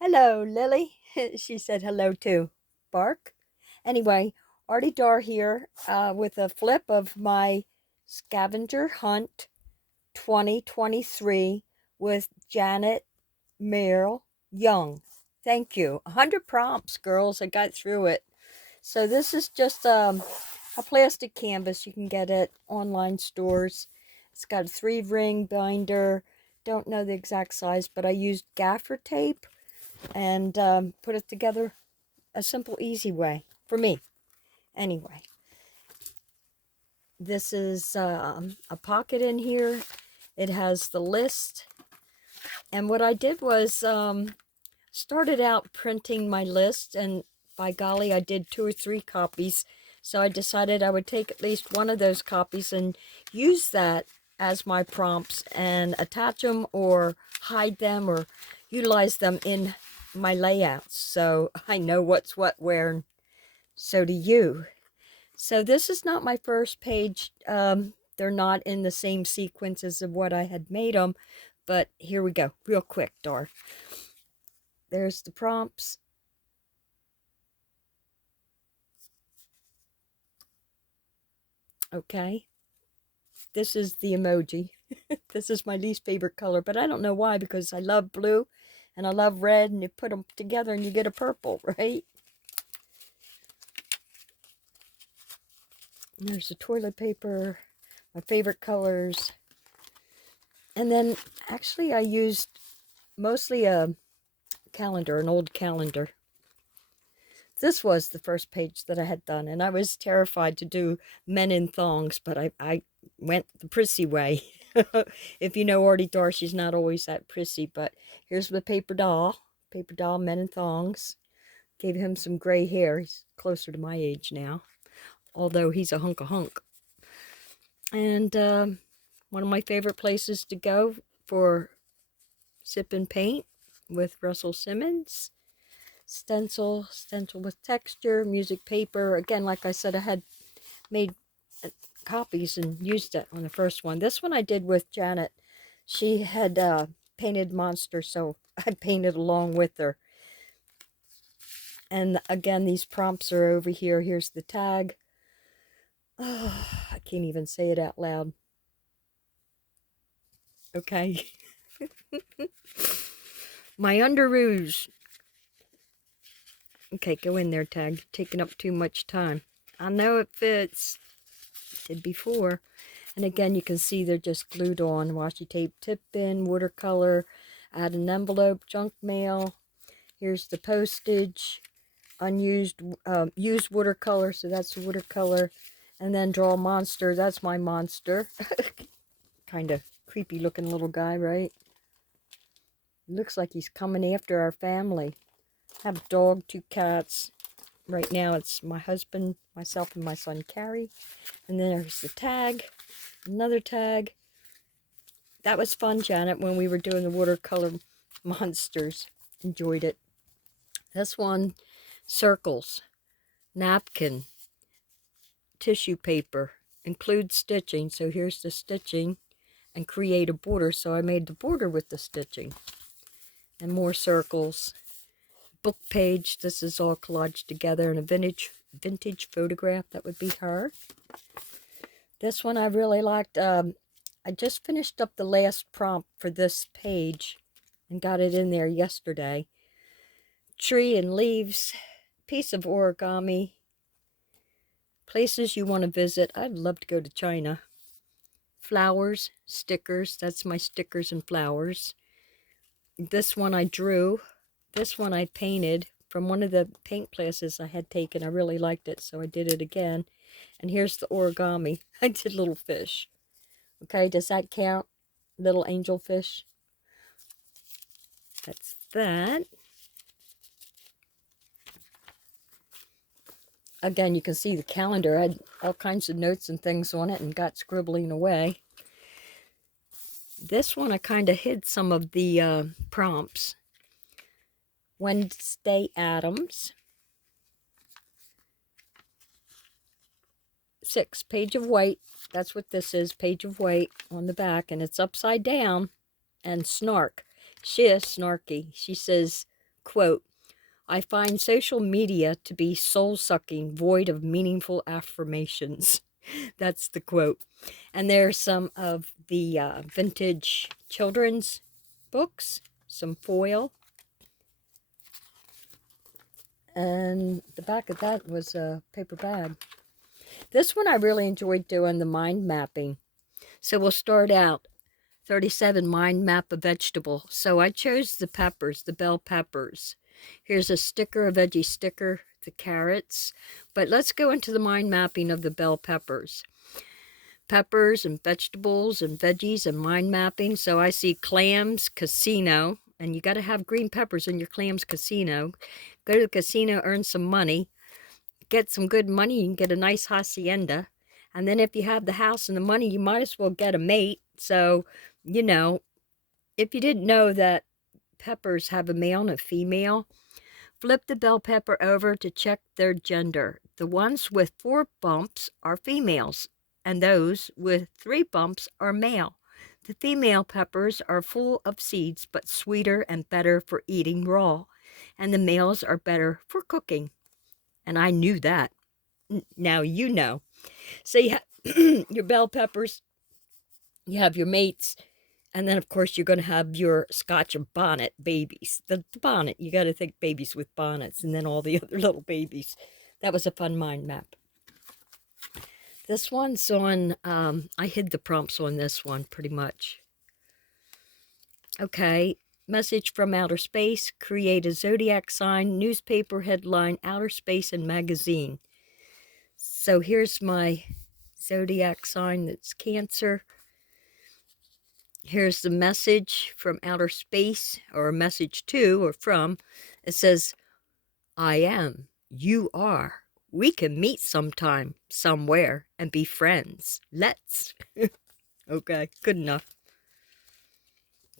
Hello, Lily. She said hello too. Bark. Anyway, Artie Dar here with a flip of my scavenger hunt 2023 with Janet Merle Young. Thank you. 100 prompts, girls. I got through it. So this is just a plastic canvas. You can get it online stores. It's got a 3-ring binder. Don't know the exact size, but I used gaffer tape and put it together a simple, easy way for me. Anyway, this is a pocket in here. It has the list. And what I did was started out printing my list, and by golly, I did 2 or 3 copies. So I decided I would take at least one of those copies and use that as my prompts and attach them or hide them or utilize them in my layouts. So I know what's what where, and so do you. So this is not my first page. They're not in the same sequence as of what I had made them, but here we go, real quick, Dar. There's the prompts. Okay. This is the emoji. This is my least favorite color, but I don't know why, because I love blue and I love red, and you put them together and you get a purple, right? And there's the toilet paper, my favorite colors. And then actually I used mostly a calendar, an old calendar. This was the first page that I had done, and I was terrified to do men in thongs, but I went the prissy way. If you know Artie Dar, she's not always that prissy, but here's the paper doll, men in thongs. Gave him some gray hair. He's closer to my age now, although he's a hunk of hunk. And one of my favorite places to go for sip and paint with Russell Simmons. Stencil with texture, music paper. Again, like I said, I had made copies and used it on the first one. This one I did with Janet. She had painted Monster, so I painted along with her. And again, these prompts are over here. Here's the tag. Oh, I can't even say it out loud. Okay. My underoos. Okay, go in there, tag. Taking up too much time. I know it fits. Did before. And again, you can see they're just glued on. Washi tape tip in, watercolor, add an envelope, junk mail. Here's the postage, unused, used watercolor, so that's the watercolor. And then draw a monster. That's my monster. Kind of creepy looking little guy, right? Looks like he's coming after our family. I have a dog, 2 cats. Right now it's my husband, myself, and my son Carrie. And then there's the tag, another tag. That was fun, Janet, when we were doing the watercolor monsters. Enjoyed it. This one, circles, napkin, tissue paper, include stitching. So here's the stitching, and create a border. So I made the border with the stitching. And more circles. Book page. This is all collaged together in a vintage photograph. That would be her. This one I really liked. I just finished up the last prompt for this page and got it in there yesterday. Tree and leaves, piece of origami, places you want to visit. I'd love to go to China. Flowers, stickers. That's my stickers and flowers. This one I drew. This one I painted from one of the paint classes I had taken. I really liked it, so I did it again. And here's the origami. I did little fish. Okay, does that count? Little angel fish. That's that. Again, you can see the calendar. I had all kinds of notes and things on it and got scribbling away. This one I kind of hid some of the prompts. Wednesday Addams. 6, page of white. That's what this is, page of white on the back, and it's upside down. And snark. She is snarky. She says, quote, I find social media to be soul-sucking, void of meaningful affirmations. That's the quote. And there's some of the vintage children's books, some foil. And the back of that was a paper bag. This one I really enjoyed doing, the mind mapping. So we'll start out 37 mind map a vegetable. So I chose the peppers, the bell peppers. Here's a sticker, a veggie sticker, the carrots. But let's go into the mind mapping of the bell peppers. Peppers and vegetables and veggies and mind mapping. So I see clams, casino, and you got to have green peppers in your clams casino. Go to the casino, earn some money, get some good money, you can get a nice hacienda. And then if you have the house and the money, you might as well get a mate. So, you know, if you didn't know that peppers have a male and a female, flip the bell pepper over to check their gender. The ones with 4 bumps are females, and those with 3 bumps are male. The female peppers are full of seeds, but sweeter and better for eating raw, and the males are better for cooking. And I knew that. Now you know. So you have your bell peppers, you have your mates, and then, of course, you're going to have your Scotch and bonnet babies. The bonnet, you got to think babies with bonnets, and then all the other little babies. That was a fun mind map. This one's on, I hid the prompts on this one pretty much. Okay, message from outer space, create a zodiac sign, newspaper headline, outer space, and magazine. So here's my zodiac sign, that's Cancer. Here's the message from outer space, or a message to or from. It says, I am, you are. We can meet sometime, somewhere, and be friends. Let's. Okay, good enough.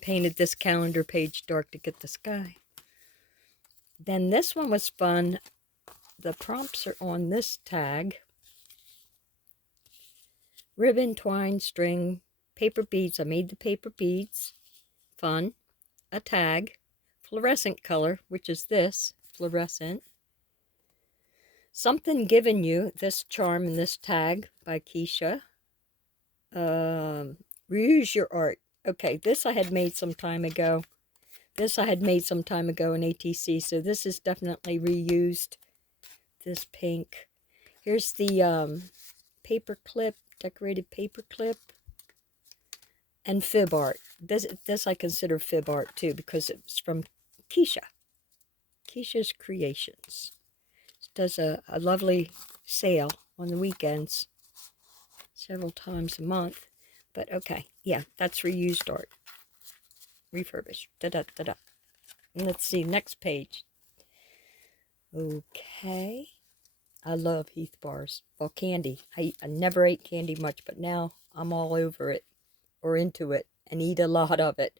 Painted this calendar page dark to get the sky. Then this one was fun. The prompts are on this tag. Ribbon, twine, string, paper beads. I made the paper beads. Fun. A tag. Fluorescent color, which is this. Fluorescent. Something Given You. This charm and this tag by Keisha. Reuse Your Art. Okay, this I had made some time ago. This I had made some time ago in ATC, so this is definitely reused. This pink. Here's the paper clip, decorated paper clip, and fib art. This I consider fib art too, because it's from Keisha. Keisha's Creations. She does a lovely sale on the weekends, several times a month. But okay, yeah, that's reused art. Refurbished. Da-da-da-da. Let's see, next page. Okay. I love Heath bars. Well, candy. I never ate candy much, but now I'm all over it, or into it, and eat a lot of it.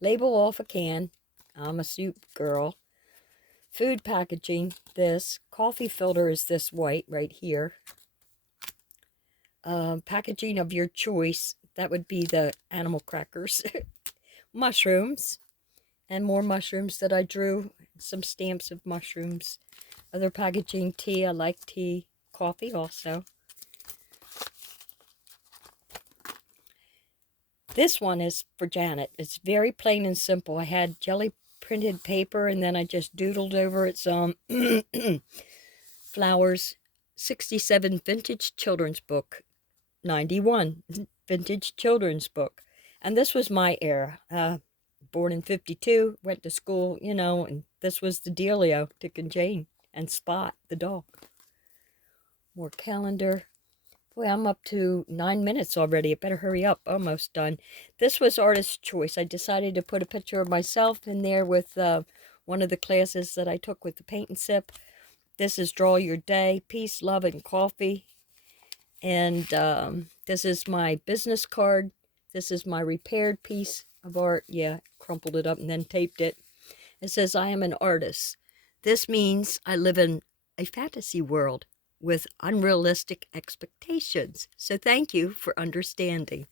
Label off a can. I'm a soup girl. Food packaging, this. Coffee filter is this white right here. Packaging of your choice. That would be the animal crackers. Mushrooms. And more mushrooms that I drew. Some stamps of mushrooms. Other packaging, tea. I like tea. Coffee also. This one is for Janet. It's very plain and simple. I had jelly printed paper, and then I just doodled over it some flowers. 67 vintage children's book. 91 vintage children's book. And this was my era. Born in 52, went to school, you know, and this was the dealio, Dick and Jane, and Spot, the dog. More calendar. Boy, I'm up to 9 minutes already. I better hurry up. Almost done. This was artist's choice. I decided to put a picture of myself in there with one of the classes that I took with the paint and sip. This is Draw Your Day, Peace, Love, and Coffee. And this is my business card. This is my repaired piece of art. Yeah, crumpled it up and then taped it. It says, I am an artist. This means I live in a fantasy world with unrealistic expectations. So thank you for understanding.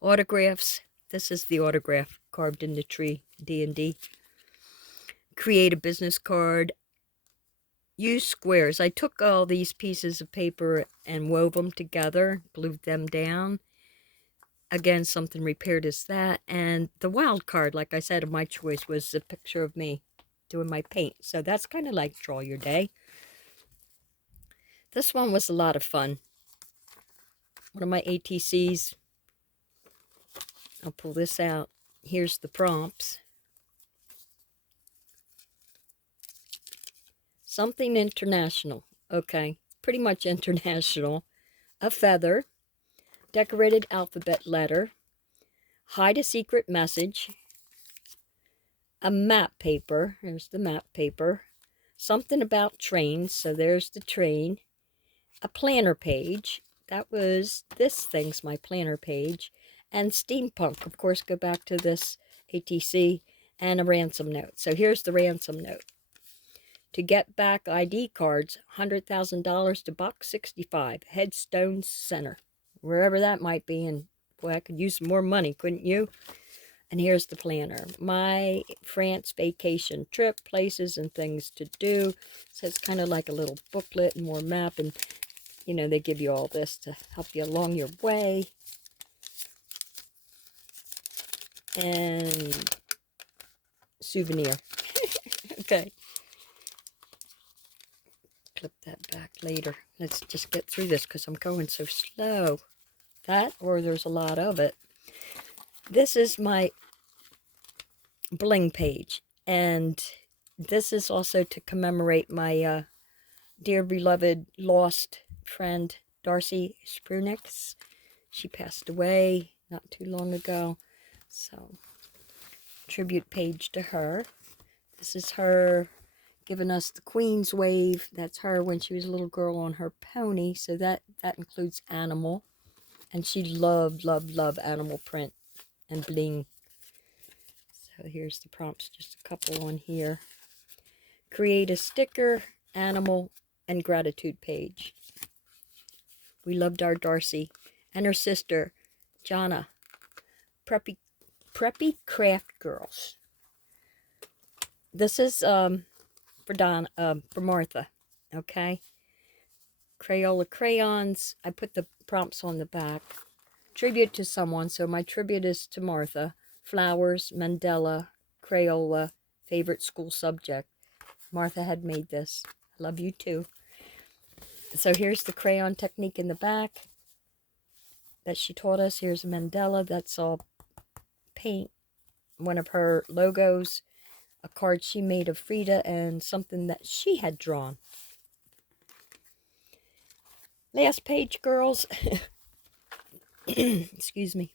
Autographs. This is the autograph carved in the tree, D&D. create a business card. Use squares. I took all these pieces of paper and wove them together, glued them down. Again, something repaired as that. And the wild card, like I said, of my choice was a picture of me doing my paint. So that's kind of like Draw Your Day. This one was a lot of fun. One of my ATCs. I'll pull this out. Here's the prompts. Something international. Okay, pretty much international. A feather. Decorated alphabet letter. Hide a secret message. A map paper. There's the map paper. Something about trains. So there's the train. A planner page. This thing's my planner page. And steampunk. Of course, go back to this ATC. And a ransom note. So here's the ransom note. To get back ID cards, $100,000 to Box 65, Headstone Center. Wherever that might be. And boy, I could use some more money, couldn't you? And here's the planner. My France vacation trip, places and things to do. So it's kind of like a little booklet and more map. And, you know, they give you all this to help you along your way. And souvenir. Okay. Clip that back later. Let's just get through this because I'm going so slow. That, or there's a lot of it. This is my bling page. And this is also to commemorate my dear beloved lost friend, Darcy Sprunix. She passed away not too long ago. So, tribute page to her. This is her giving us the Queen's Wave. That's her when she was a little girl on her pony. So that includes animal. And she loved, loved, loved animal print and bling. So here's the prompts, just a couple on here. Create a sticker, animal, and gratitude page. We loved our Darcy and her sister, Jana. Preppy Craft Girls. This is for Martha, okay? Crayola crayons. I put the prompts on the back. Tribute to someone, so my tribute is to Martha. Flowers, Mandela, Crayola, favorite school subject. Martha had made this. I love you too. So here's the crayon technique in the back that she taught us. Here's a Mandela. That's all paint. One of her logos. A card she made of Frida and something that she had drawn. Last page, girls. Excuse me.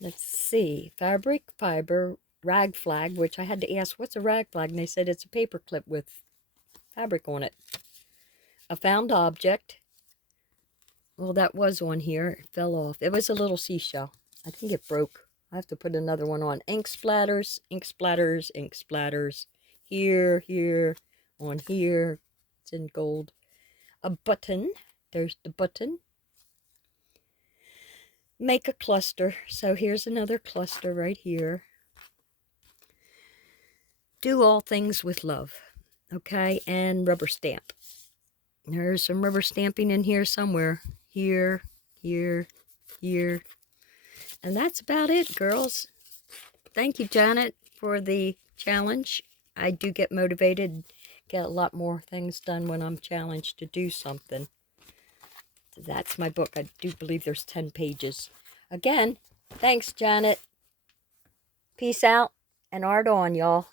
Let's see. Fabric, fiber, rag flag, which I had to ask, what's a rag flag? And they said it's a paper clip with fabric on it. A found object. Well, that was on here. It fell off. It was a little seashell. I think it broke. I have to put another one on. Ink splatters, ink splatters, ink splatters. Here, here, on here. It's in gold. A button. There's the button. Make a cluster. So here's another cluster right here. Do all things with love. Okay, and rubber stamp. There's some rubber stamping in here somewhere. Here, here, here. And that's about it, girls. Thank you, Janet, for the challenge. I do get motivated, get a lot more things done when I'm challenged to do something. That's my book. I do believe there's 10 pages. Again, thanks, Janet. Peace out and art on, y'all.